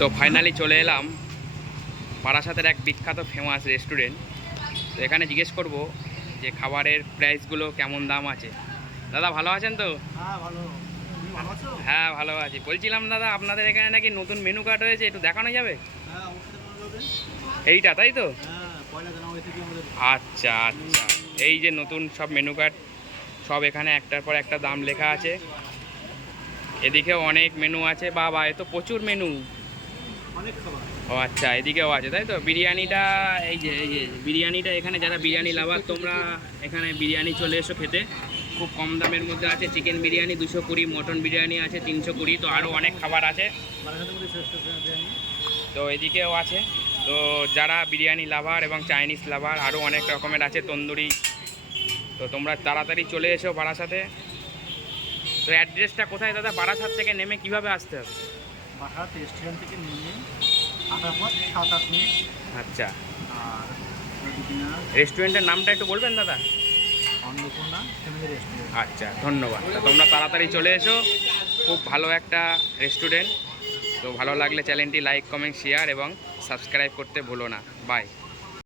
তো ফাইনালি চলে এলাম বারাসাতের এক বিখ্যাত ফেমাস রেস্টুরেন্ট। তো এখানে জিজ্ঞেস করব যে খাবারের প্রাইসগুলো কেমন দাম আছে। দাদা ভালো আছেন তো? হ্যাঁ ভালো। তুমি ভালো আছো? হ্যাঁ ভালো আছি। বলছিলাম দাদা আপনাদের এখানে নাকি নতুন মেনু কার্ড হয়েছে, একটু দেখানো যাবে? হ্যাঁ অবশ্যই দেখানো যাবে। এইটা তাই তো? হ্যাঁ পয়লা জানুয়ারি থেকে আমাদের আচ্ছা আচ্ছা, এই যে নতুন সব মেনু কার্ড, সব এখানে একটার পর একটা দাম লেখা আছে। এদিকেও অনেক মেনু আছে। বাবা এ তো প্রচুর মেনু। অনেক খাবার। ও আচ্ছা, এদিকেও আছে তাই তো? বিরিয়ানিটা এই যে বিরিয়ানিটা, এখানে যারা বিরিয়ানি লাভার তোমরা এখানে বিরিয়ানি চলে এসো খেতে। খুব কম দামের মধ্যে আছে। চিকেন বিরিয়ানি 220, মটন বিরিয়ানি আছে 320। তো আরও অনেক খাবার আছে। বারাসাতের মধ্যে শ্রেষ্ঠ বিরিয়ানি। তো এদিকেও আছে। তো যারা বিরিয়ানি লাভার এবং চাইনিজ লাভার, আরও অনেক রকমের আছে, তন্দুরি। তো তোমরা তাড়াতাড়ি চলে এসো বারাসাতে। তো অ্যাড্রেসটা কোথায় দাদা? বারাসাত থেকে নেমে কিভাবে আসতে হবে? বারাসাত রেস্টুরেন্ট থেকে নেমে আসার পর 7-8 মিনিট। আচ্ছা, আর যদি কিনা রেস্টুরেন্টের নামটা একটু বলবেন দাদা? Annapurna family restaurant. আচ্ছা ধন্যবাদ। তো তোমরা তাড়াতাড়ি চলে এসো, খুব ভালো একটা রেস্টুরেন্ট। তো ভালো লাগলে চ্যানেলটি লাইক, কমেন্ট, শেয়ার এবং সাবস্ক্রাইব করতে ভুলো না। বাই।